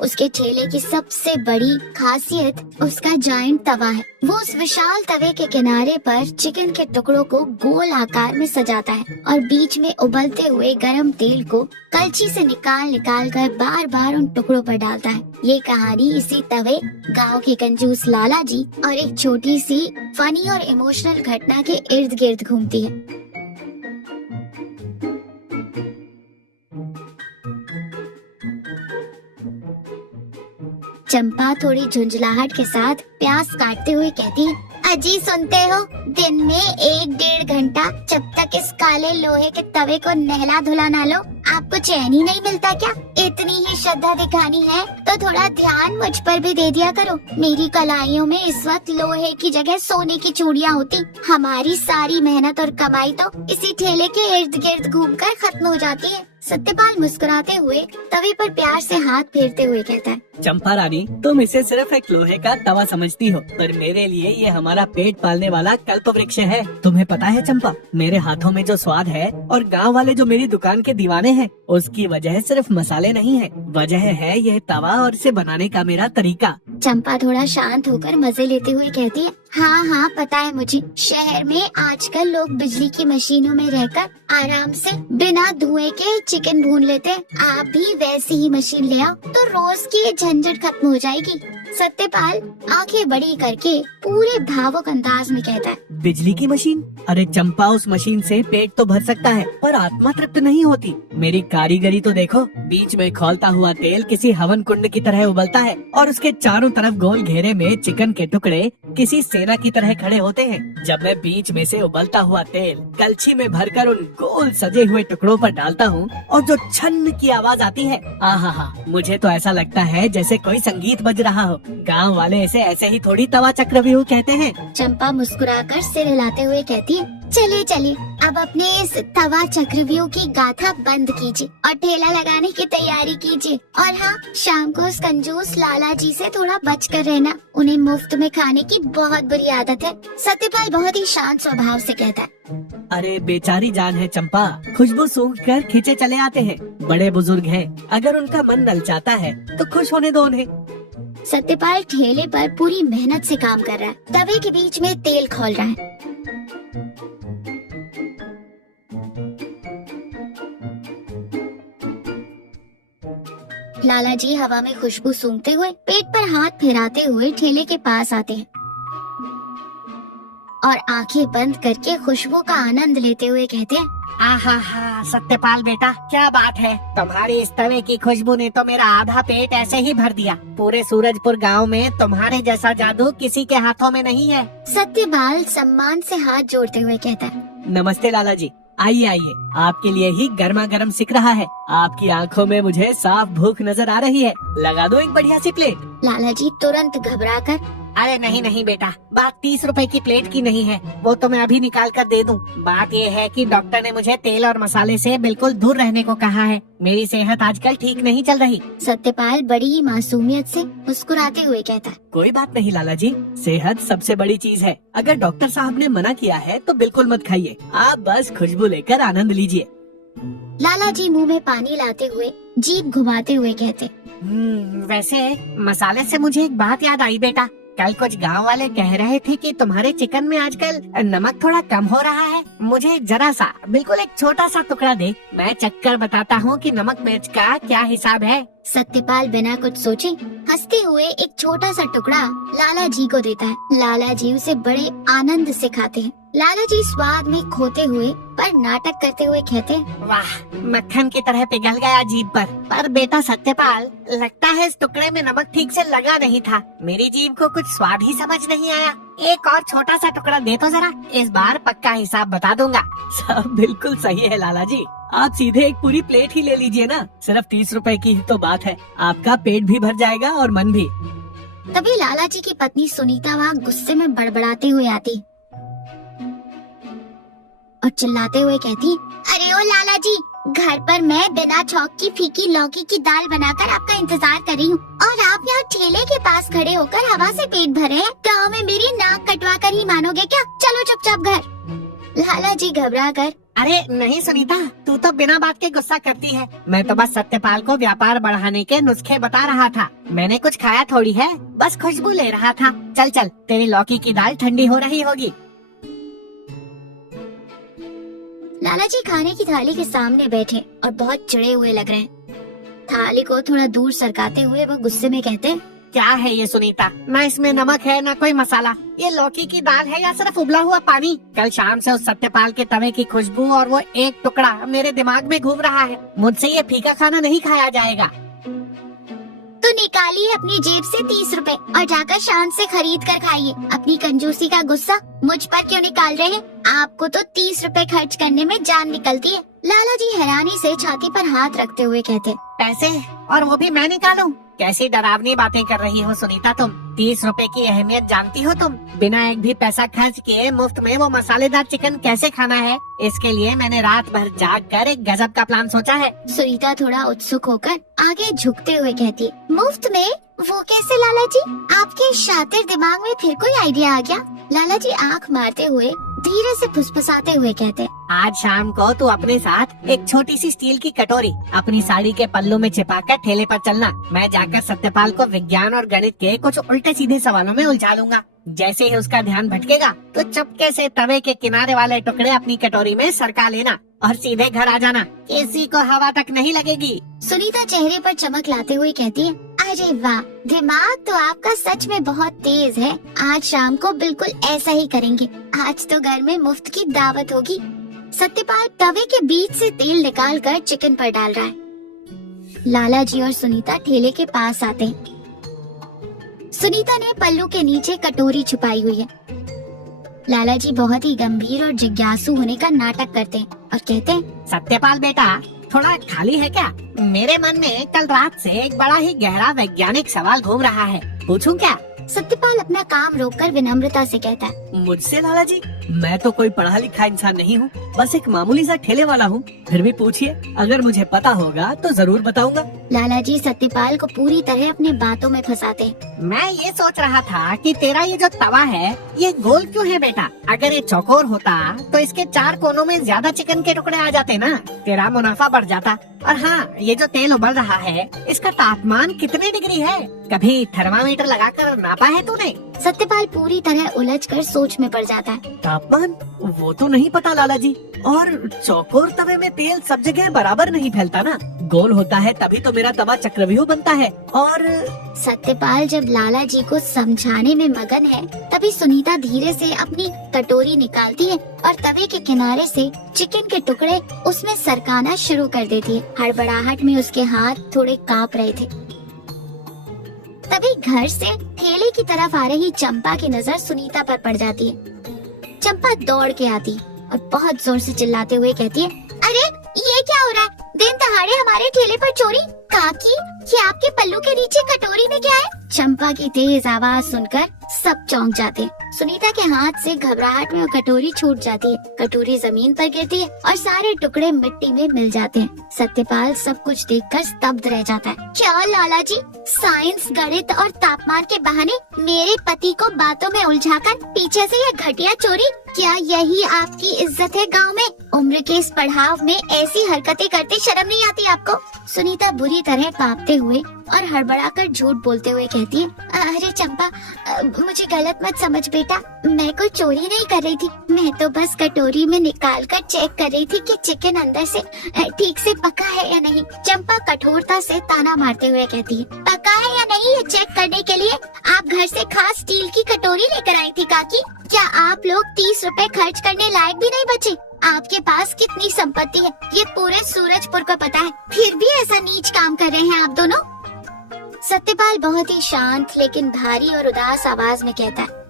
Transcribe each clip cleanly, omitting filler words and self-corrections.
उसके ठेले की सबसे बड़ी खासियत उसका जायंट तवा है। वो उस विशाल तवे के किनारे पर चिकन के टुकड़ों को गोल आकार में सजाता है और बीच में उबलते हुए गरम तेल को कलछी से निकाल कर बार बार उन टुकड़ों पर डालता है। ये कहानी इसी तवे, गांव के कंजूस लाला जी और एक छोटी सी फनी और इमोशनल घटना के इर्द गिर्द घूमती है। चंपा थोड़ी झुंझलाहट के साथ प्याज काटते हुए कहती है, अजी सुनते हो, दिन में 1-1.5 घंटा जब तक इस काले लोहे के तवे को नहला धुला ना लो आपको चैन ही नहीं मिलता क्या? इतनी ही श्रद्धा दिखानी है तो थोड़ा ध्यान मुझ पर भी दे दिया करो। मेरी कलाइयों में इस वक्त लोहे की जगह सोने की चूड़ियाँ होती। हमारी सारी मेहनत और कमाई तो इसी ठेले के इर्द गिर्द घूमकर खत्म हो जाती है। सत्यपाल मुस्कुराते हुए तवे पर प्यार से हाथ फेरते हुए कहता है, चंपा रानी, तुम इसे सिर्फ एक लोहे का तवा समझती हो, पर मेरे लिए ये हमारा पेट पालने वाला कल्प वृक्ष है। तुम्हें पता है चंपा, मेरे हाथों में जो स्वाद है और गांव वाले जो मेरी दुकान के दीवाने हैं, उसकी वजह सिर्फ मसाले नहीं है, वजह है यह तवा और इसे बनाने का मेरा तरीका। चंपा थोड़ा शांत होकर मजे लेते हुए कहती है, हाँ पता है मुझे। शहर में आजकल लोग बिजली की मशीनों में रहकर आराम से बिना धुएं के चिकन भून लेते हैं। आप भी वैसी ही मशीन ले आओ तो रोज की झंझट खत्म हो जाएगी। सत्यपाल आंखें बड़ी करके पूरे भावुक अंदाज में कहता है, बिजली की मशीन? अरे चंपा, उस मशीन से पेट तो भर सकता है पर आत्मा तृप्त नहीं होती। मेरी कारीगरी तो देखो, बीच में खौलता हुआ तेल किसी हवन कुंड की तरह उबलता है और उसके चारों तरफ गोल घेरे में चिकन के टुकड़े किसी सेना की तरह खड़े होते हैं। जब मैं बीच में से उबलता हुआ तेल कलछी में भरकर उन गोल सजे हुए टुकड़ों पर डालता हूँ और जो छन्न की आवाज आती है, आहा, मुझे तो ऐसा लगता है जैसे कोई संगीत बज रहा हो। गांव वाले इसे ऐसे ही थोड़ी तवा चक्रव्यूह कहते हैं। चंपा मुस्कुराकर सिर हिलाते हुए कहती है, चलिए अब अपने इस तवा चक्रव्यूह की गाथा बंद कीजिए और ठेला लगाने की तैयारी कीजिए। और हाँ, शाम को उस कंजूस लाला जी से थोड़ा बच कर रहना, उन्हें मुफ्त में खाने की बहुत बुरी आदत है। सत्यपाल बहुत ही शांत स्वभाव से कहता है, अरे बेचारी जान है चंपा, खुशबू सूंघ कर खींचे चले आते हैं। बड़े बुजुर्ग हैं, अगर उनका मन ललचाता है तो खुश होने दो उन्हें। सत्यपाल ठेले पर पूरी मेहनत से काम कर रहा है। तवे के बीच में तेल खौल रहा है। लाला जी हवा में खुशबू सूंघते हुए पेट पर हाथ फिराते हुए ठेले के पास आते हैं और आंखें बंद करके खुशबू का आनंद लेते हुए कहते हैं, आहा, सत्यपाल बेटा, क्या बात है। तुम्हारी इस तवे की खुशबू ने तो मेरा आधा पेट ऐसे ही भर दिया। पूरे सूरजपुर गांव में तुम्हारे जैसा जादू किसी के हाथों में नहीं है। सत्यपाल सम्मान से हाथ जोड़ते हुए कहता है, नमस्ते लाला जी, आइए, आपके लिए ही गर्मा गर्म सिक रहा है। आपकी आंखों में मुझे साफ भूख नजर आ रही है, लगा दो एक बढ़िया सी प्लेट। लाला जी तुरंत घबराकर, अरे नहीं बेटा, बात 30 रुपए की प्लेट की नहीं है, वो तो मैं अभी निकाल कर दे दूं। बात ये है कि डॉक्टर ने मुझे तेल और मसाले से बिल्कुल दूर रहने को कहा है। मेरी सेहत आजकल ठीक नहीं चल रही। सत्यपाल बड़ी ही मासूमियत से मुस्कुराते हुए कहता है, कोई बात नहीं लाला जी, सेहत सबसे बड़ी चीज है। अगर डॉक्टर साहब ने मना किया है तो बिल्कुल मत खाइए, आप बस खुशबू लेकर आनंद लीजिए। लाला जी मुंह में पानी लाते हुए जीभ घुमाते हुए कहते, वैसे मसाले से मुझे एक बात याद आई बेटा। कल कुछ गांव वाले कह रहे थे कि तुम्हारे चिकन में आजकल नमक थोड़ा कम हो रहा है। मुझे जरा सा, बिल्कुल एक छोटा सा टुकड़ा दे, मैं चक्कर बताता हूँ कि नमक मिर्च का क्या हिसाब है। सत्यपाल बिना कुछ सोचे हंसते हुए एक छोटा सा टुकड़ा लाला जी को देता है। लाला जी उसे बड़े आनंद से खाते हैं। लाला जी स्वाद में खोते हुए पर नाटक करते हुए कहते हैं, वाह, मक्खन की तरह पिघल गया जीभ पर बेटा सत्यपाल, लगता है इस टुकड़े में नमक ठीक से लगा नहीं था। मेरी जीभ को कुछ स्वाद ही समझ नहीं आया। एक और छोटा सा टुकड़ा दे तो जरा, इस बार पक्का हिसाब बता दूंगा। सब बिल्कुल सही है लाला जी, आप सीधे एक पूरी प्लेट ही ले लीजिए ना। सिर्फ 30 रुपए की ही तो बात है, आपका पेट भी भर जाएगा और मन भी। तभी लाला जी की पत्नी सुनीता वहाँ गुस्से में बड़बड़ाते हुए आती और चिल्लाते हुए कहती, अरे ओ लाला जी, घर पर मैं बिना छौंक की फीकी लौकी की दाल बनाकर आपका इंतजार कर रही हूँ और आप यहाँ ठेले के पास खड़े होकर हवा से पेट भरे हैं। गाँव में मेरी नाक कटवा कर ही मानोगे क्या? चलो चुपचाप घर। लाला जी घबरा कर अरे नहीं सुनीता, तू तो बिना बात के गुस्सा करती है। मैं तो बस सत्यपाल को व्यापार बढ़ाने के नुस्खे बता रहा था। मैंने कुछ खाया थोड़ी है, बस खुशबू ले रहा था। चल चल, तेरी लौकी की दाल ठंडी हो रही होगी। लाला जी खाने की थाली के सामने बैठे और बहुत चिढ़े हुए लग रहे हैं। थाली को थोड़ा दूर सरकाते हुए वो गुस्से में कहते, क्या है ये सुनीता, न इसमें नमक है न कोई मसाला। ये लौकी की दाल है या सिर्फ उबला हुआ पानी? कल शाम से उस सत्यपाल के तवे की खुशबू और वो एक टुकड़ा मेरे दिमाग में घूम रहा है। मुझसे ये फीका खाना नहीं खाया जाएगा। तो निकालिए अपनी जेब से 30 रुपए और जाकर शान से खरीद कर खाइए। अपनी कंजूसी का गुस्सा मुझ पर क्यों निकाल रहे हैं? आपको तो 30 रुपए खर्च करने में जान निकलती है। लाला जी हैरानी से छाती पर हाथ रखते हुए कहते, पैसे, और वो भी मैं निकालूं? कैसी डरावनी बातें कर रही हो सुनीता तुम। 30 रुपए की अहमियत जानती हो तुम? बिना एक भी पैसा खर्च किए मुफ्त में वो मसालेदार चिकन कैसे खाना है? इसके लिए मैंने रात भर जाग कर एक गजब का प्लान सोचा है। सुनीता थोड़ा उत्सुक होकर आगे झुकते हुए कहती, मुफ्त में? वो कैसे लाला जी? आपके शातिर दिमाग में फिर कोई आइडिया आ गया? लाला जी आंख मारते हुए धीरे से फुसफुसाते हुए कहते, आज शाम को तू अपने साथ एक छोटी सी स्टील की कटोरी अपनी साड़ी के पल्लू में छिपाकर ठेले पर चलना। मैं जाकर सत्यपाल को विज्ञान और गणित के कुछ उल्टे सीधे सवालों में उलझा लूंगा। जैसे ही उसका ध्यान भटकेगा तो चुपके से तवे के किनारे वाले टुकड़े अपनी कटोरी में सरका लेना और सीधे घर आ जाना। किसी को हवा तक नहीं लगेगी। सुनीता चेहरे पर चमक लाते हुए कहती है, अरे वाह, दिमाग तो आपका सच में बहुत तेज है। आज शाम को बिल्कुल ऐसा ही करेंगे। आज तो घर में मुफ्त की दावत होगी। सत्यपाल तवे के बीच से तेल निकाल कर चिकन पर डाल रहा है। लाला जी और सुनीता ठेले के पास आते हैं। सुनीता ने पल्लू के नीचे कटोरी छुपाई हुई है। लाला जी बहुत ही गंभीर और जिज्ञासु होने का नाटक करते हैं और कहते हैं, सत्यपाल बेटा, थोड़ा खाली है क्या? मेरे मन में कल रात से एक बड़ा ही गहरा वैज्ञानिक सवाल घूम रहा है, पूछूं क्या? सत्यपाल अपना काम रोककर विनम्रता से कहता है, मुझसे लाला जी? मैं तो कोई पढ़ा लिखा इंसान नहीं हूँ, बस एक मामूली सा ठेले वाला हूँ। फिर भी पूछिए, अगर मुझे पता होगा तो जरूर बताऊंगा। लाला जी सत्यपाल को पूरी तरह अपने बातों में फंसाते हैं। मैं ये सोच रहा था कि तेरा ये जो तवा है ये गोल क्यों है बेटा? अगर ये चौकोर होता तो इसके 4 कोनों में ज्यादा चिकन के टुकड़े आ जाते ना, तेरा मुनाफा बढ़ जाता। और हाँ, ये जो तेल उबल रहा है इसका तापमान कितने डिग्री है? कभी थर्मामीटर लगाकर नापा है तूने? सत्यपाल पूरी तरह उलझकर सोच में पड़ जाता है। तापमान? वो तो नहीं पता लाला जी। और चौकोर तवे में तेल सब जगह बराबर नहीं फैलता ना, गोल होता है तभी तो मेरा तवा चक्रव्यूह बनता है। और सत्यपाल जब लाला जी को समझाने में मगन है, तभी सुनीता धीरे से अपनी कटोरी निकालती है और तवे के किनारे से चिकन के टुकड़े उसमें सरकाना शुरू कर देती है। हड़बड़ाहट में उसके हाथ थोड़े कांप रहे थे। तभी घर से ठेले की तरफ आ रही चंपा की नजर सुनीता पर पड़ जाती है। चंपा दौड़ के आती और बहुत जोर से चिल्लाते हुए कहती है, अरे ये क्या हो रहा है? दिन दहाड़े हमारे ठेले पर चोरी? काकी, ये आपके पल्लू के नीचे कटोरी में क्या है? चंपा की तेज आवाज सुनकर सब चौंक जाते हैं। सुनीता के हाथ से घबराहट में वो कटोरी छूट जाती है। कटोरी जमीन पर गिरती है और सारे टुकड़े मिट्टी में मिल जाते हैं। सत्यपाल सब कुछ देखकर स्तब्ध रह जाता है। क्या लाला जी, साइंस, गणित और तापमान के बहाने मेरे पति को बातों में उलझाकर पीछे से यह घटिया चोरी? क्या यही आपकी इज्जत है गांव में? उम्र के इस पड़ाव में ऐसी हरकतें करते शर्म नहीं आती आपको? सुनीता बुरी तरह कांपते हुए और हड़बड़ाकर झूठ बोलते हुए कहती है, अरे चंपा, मुझे गलत मत समझ बेटा, मैं कोई चोरी नहीं कर रही थी। मैं तो बस कटोरी में निकाल कर चेक कर रही थी कि चिकन अंदर से ठीक से पका है या नहीं। चंपा कठोरता से ताना मारते हुए कहती है, पका है या नहीं ये चेक करने के लिए आप घर से खास स्टील की कटोरी लेकर आई थी काकी? क्या आप लोग 30 रुपए खर्च करने लायक भी नहीं बचे? आपके पास कितनी संपत्ति है ये पूरे सूरजपुर को पता है, फिर भी ऐसा नीच काम कर रहे हैं आप दोनों। सत्यपाल बहुत ही शांत लेकिन भारी और उदास आवाज में कहता है,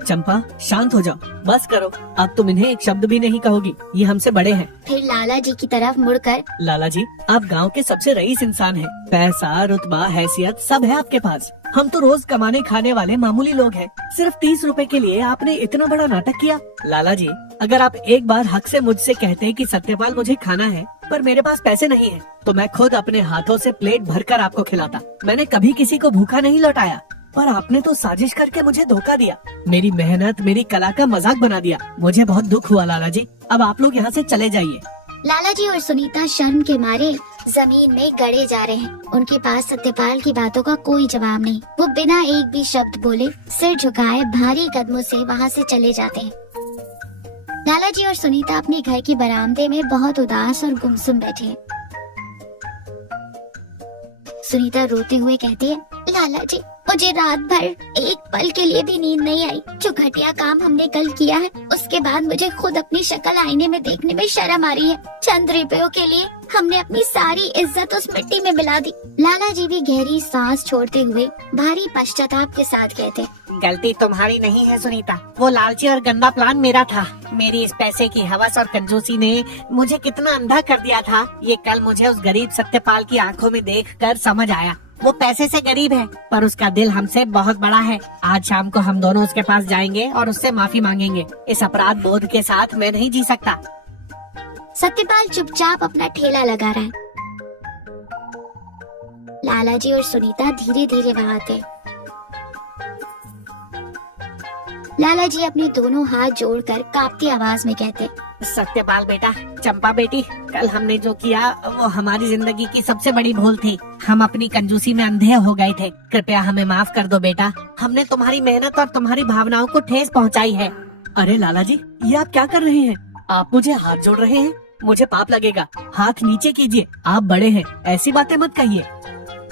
चंपा शांत हो जाओ, बस करो, अब तुम इन्हें एक शब्द भी नहीं कहोगी, ये हमसे बड़े हैं। फिर लाला जी की तरफ मुड़कर, लाला जी, आप गांव के सबसे रईस इंसान हैं। पैसा, रुतबा, हैसियत सब है आपके पास। हम तो रोज कमाने खाने वाले मामूली लोग हैं। सिर्फ 30 रुपए के लिए आपने इतना बड़ा नाटक किया। लाला जी, अगर आप एक बार हक से मुझसे कहते कि सत्यपाल मुझे खाना है पर मेरे पास पैसे नहीं है, तो मैं खुद अपने हाथों से प्लेट भरकर आपको खिलाता। मैंने कभी किसी को भूखा नहीं लौटाया, पर आपने तो साजिश करके मुझे धोखा दिया। मेरी मेहनत, मेरी कला का मजाक बना दिया। मुझे बहुत दुख हुआ लाला जी। अब आप लोग यहाँ से चले जाइए। लाला जी और सुनीता शर्म के मारे जमीन में गड़े जा रहे हैं। उनके पास सत्यपाल की बातों का कोई जवाब नहीं। वो बिना एक भी शब्द बोले सिर झुकाए भारी कदमों से वहाँ से चले जाते हैं। लाला जी और सुनीता अपने घर के बरामदे में बहुत उदास और गुमसुम बैठे हैं। सुनीता रोते हुए कहती है, लाला जी मुझे रात भर एक पल के लिए भी नींद नहीं आई। जो घटिया काम हमने कल किया है उसके बाद मुझे खुद अपनी शक्ल आईने में देखने में शर्म आ रही है। चंद रुपयों के लिए हमने अपनी सारी इज्जत उस मिट्टी में मिला दी। लाला जी भी गहरी सांस छोड़ते हुए भारी पश्चाताप के साथ कहते, गलती तुम्हारी नहीं है सुनीता, वो लालची और गंदा प्लान मेरा था। मेरी इस पैसे की हवस और कंजूसी ने मुझे कितना अंधा कर दिया था, ये कल मुझे उस गरीब सत्यपाल की आंखों में देखकर समझ आया। वो पैसे से गरीब है पर उसका दिल हमसे बहुत बड़ा है। आज शाम को हम दोनों उसके पास जाएंगे और उससे माफी मांगेंगे। इस अपराध बोध के साथ मैं नहीं जी सकता। सत्यपाल चुपचाप अपना ठेला लगा रहा है। लाला जी और सुनीता धीरे धीरे वहाँ आते। लाला जी अपने दोनों हाथ जोड़कर कांपती आवाज में कहते, सत्यपाल बेटा, चंपा बेटी, कल हमने जो किया वो हमारी जिंदगी की सबसे बड़ी भूल थी। हम अपनी कंजूसी में अंधे हो गए थे। कृपया हमें माफ कर दो बेटा। हमने तुम्हारी मेहनत और तुम्हारी भावनाओं को ठेस पहुंचाई है। अरे लाला जी, ये आप क्या कर रहे हैं? आप मुझे हाथ जोड़ रहे हैं? मुझे पाप लगेगा। हाथ नीचे कीजिए, आप बड़े हैं, ऐसी बातें मत कहिए।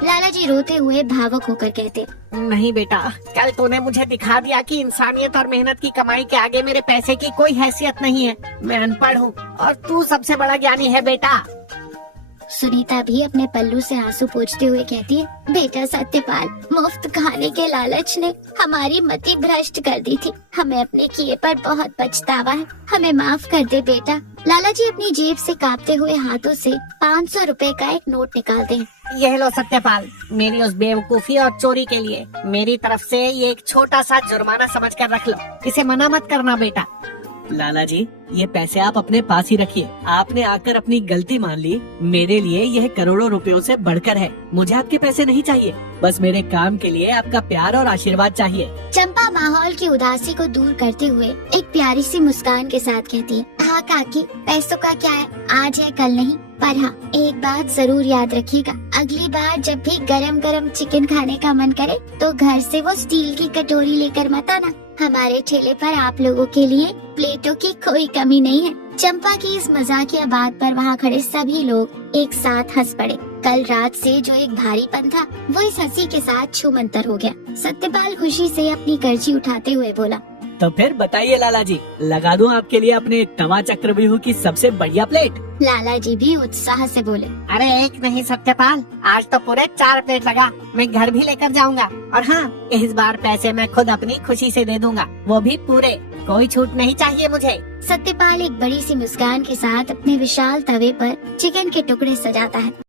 लाला जी रोते हुए भावुक होकर कहते, नहीं बेटा, कल तूने मुझे दिखा दिया कि इंसानियत और मेहनत की कमाई के आगे मेरे पैसे की कोई हैसियत नहीं है। मैं अनपढ़ हूँ और तू सबसे बड़ा ज्ञानी है बेटा। सुनीता भी अपने पल्लू से आंसू पोंछते हुए कहती है, बेटा सत्यपाल, मुफ्त खाने के लालच ने हमारी मति भ्रष्ट कर दी थी। हमें अपने किए पर बहुत पछतावा है। हमें माफ कर दे बेटा। लाला जी अपनी जेब से कांपते हुए हाथों से 500 रुपए का एक नोट निकालते हैं। यह लो सत्यपाल, मेरी उस बेवकूफी और चोरी के लिए मेरी तरफ से ये एक छोटा सा जुर्माना समझ कर रख लो। इसे मना मत करना बेटा। लाला जी, ये पैसे आप अपने पास ही रखिए। आपने आकर अपनी गलती मान ली। मेरे लिए यह करोड़ों रुपयों से बढ़कर है। मुझे आपके पैसे नहीं चाहिए, बस मेरे काम के लिए आपका प्यार और आशीर्वाद चाहिए। चंपा माहौल की उदासी को दूर करते हुए एक प्यारी सी मुस्कान के साथ कहती है, हाँ काकी, पैसों का क्या है, आज है कल नहीं। पर हाँ, एक बात जरूर याद रखिएगा, अगली बार जब भी गरम गरम चिकन खाने का मन करे तो घर से वो स्टील की कटोरी लेकर मत आना। हमारे ठेले पर आप लोगों के लिए प्लेटों की कोई कमी नहीं है। चंपा की इस मजाकिया बात पर वहाँ खड़े सभी लोग एक साथ हंस पड़े। कल रात से जो एक भारीपन था वो इस हंसी के साथ छूमंतर हो गया। सत्यपाल खुशी से अपनी कर्ची उठाते हुए बोला, तो फिर बताइए लाला जी, लगा दूं आपके लिए अपने तवा चक्रव्यूह की सबसे बढ़िया प्लेट? लाला जी भी उत्साह से बोले, अरे एक नहीं सत्यपाल, आज तो पूरे 4 प्लेट लगा। मैं घर भी लेकर जाऊंगा। और हाँ, इस बार पैसे मैं खुद अपनी खुशी से दे दूंगा, वो भी पूरे। कोई छूट नहीं चाहिए मुझे। सत्यपाल एक बड़ी सी मुस्कान के साथ अपने विशाल तवे पर चिकन के टुकड़े सजाता है।